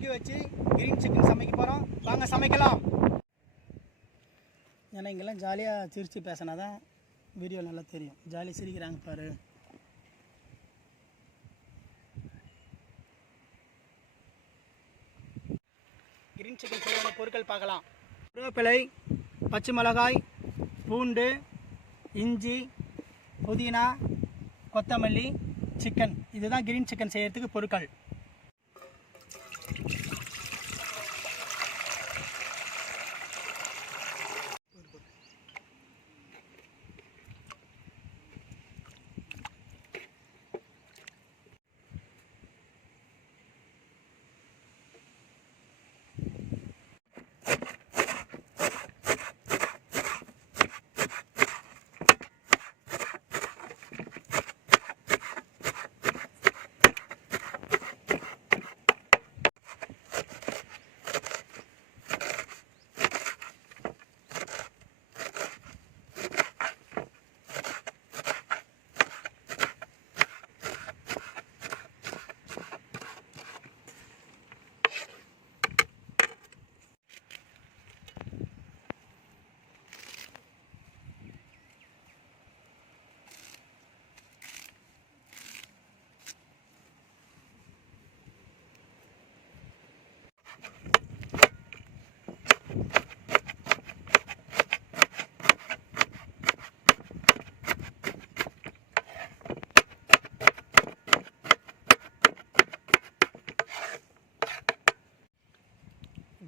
Egg வச்சு green chicken சமைக்க போகிறோம். வாங்க சமைக்கலாம். ஏன்னா இங்கெல்லாம் ஜாலியாக சிரித்து பேசினா தான் வீடியோ நல்லா தெரியும். ஜாலியாக சிரிக்கிறாங்க பாரு. கிரீன் சிக்கன் செய்ய பொருட்கள் பார்க்கலாம். கருவேப்பிலை, பச்சை மிளகாய், பூண்டு, இஞ்சி, புதினா, கொத்தமல்லி, சிக்கன். இதுதான் கிரீன் சிக்கன் செய்யறதுக்கு பொருட்கள்.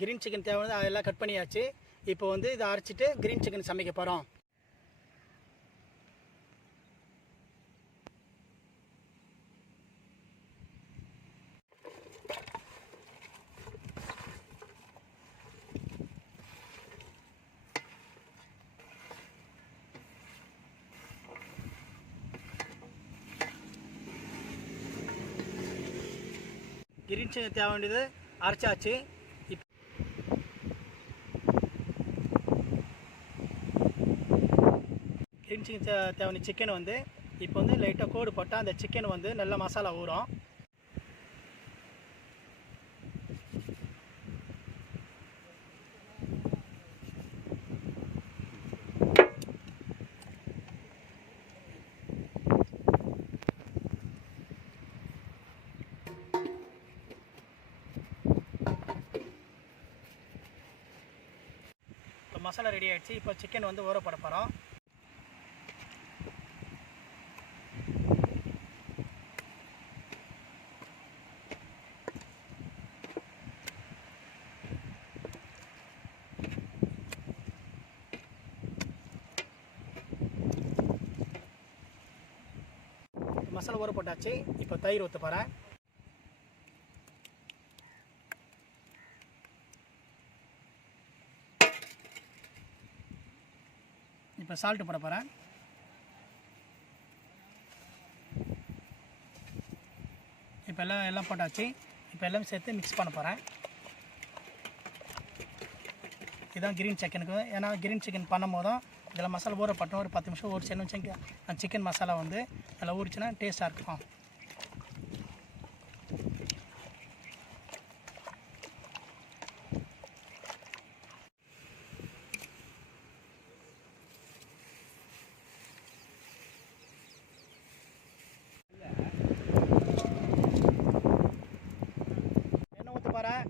கிரீன் சிக்கன் தேவையானது அதெல்லாம் கட் பண்ணியாச்சு. இப்போ வந்து இதை அரைச்சிட்டு கிரீன் சிக்கன் சமைக்க போகிறோம். கிரீன் சிக்கன் தேவையானது அரைச்சாச்சு. கிரீன் சிக்கன் தேவையான சிக்கன் வந்து இப்போ வந்து லைட்டாக கோடு போட்டால் அந்த சிக்கன் வந்து நல்ல மசாலா ஊறும். இப்போ மசாலா ரெடி ஆகிடுச்சு. இப்போ சிக்கன் வந்து ஊற போட போகிறோம். மசாலா ஊற போட்டாச்சு. இப்போ தயிர் ஊற்ற போகிறேன். இப்போ சால்ட்டு போட போகிறேன். இப்போ எல்லாம் போட்டாச்சு. இப்போ எல்லாம் சேர்த்து மிக்ஸ் பண்ண போகிறேன். இதுதான் கிரீன் சிக்கனுக்கு. ஏன்னா கிரீன் சிக்கன் பண்ணும் போதும் இதில் மசாலா ஊற போட்டோம். ஒரு 10 நிமிஷம் ஊறிச்சுன்னு வச்சுங்க. அந்த சிக்கன் மசாலா வந்து அதில் ஊறிச்சுன்னா டேஸ்ட்டாக இருக்கும். எண்ணெய் ஊற்ற போகிறேன்.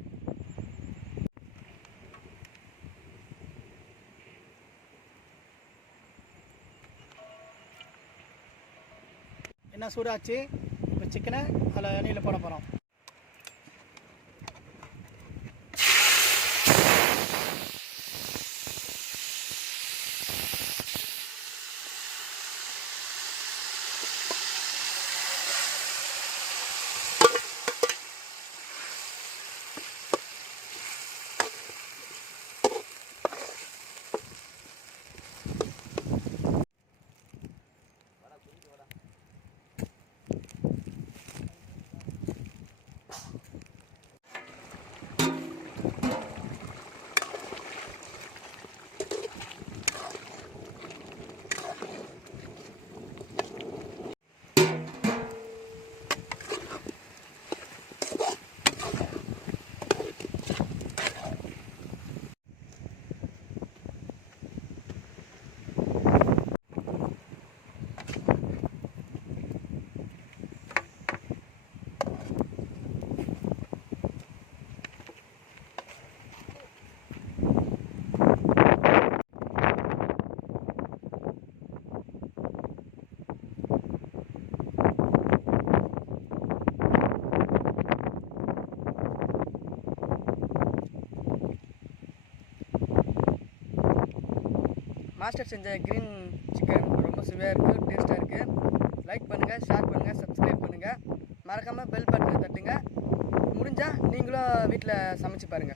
என்ன சூடாச்சு. இப்போ சிக்கனை அதில் எண்ணெயில் போட போகிறோம். மாஸ்டர் செஞ்ச க்ரீன் சிக்கன் ரொம்ப சுவையாக இருக்குது, டேஸ்ட்டாக இருக்குது. லைக் பண்ணுங்கள், ஷேர் பண்ணுங்கள், சப்ஸ்கிரைப் பண்ணுங்கள். மறக்காமல் பெல் பட்டனை தட்டுங்க. முடிஞ்சால் நீங்களும் வீட்டில் சமைச்சு பாருங்கள்.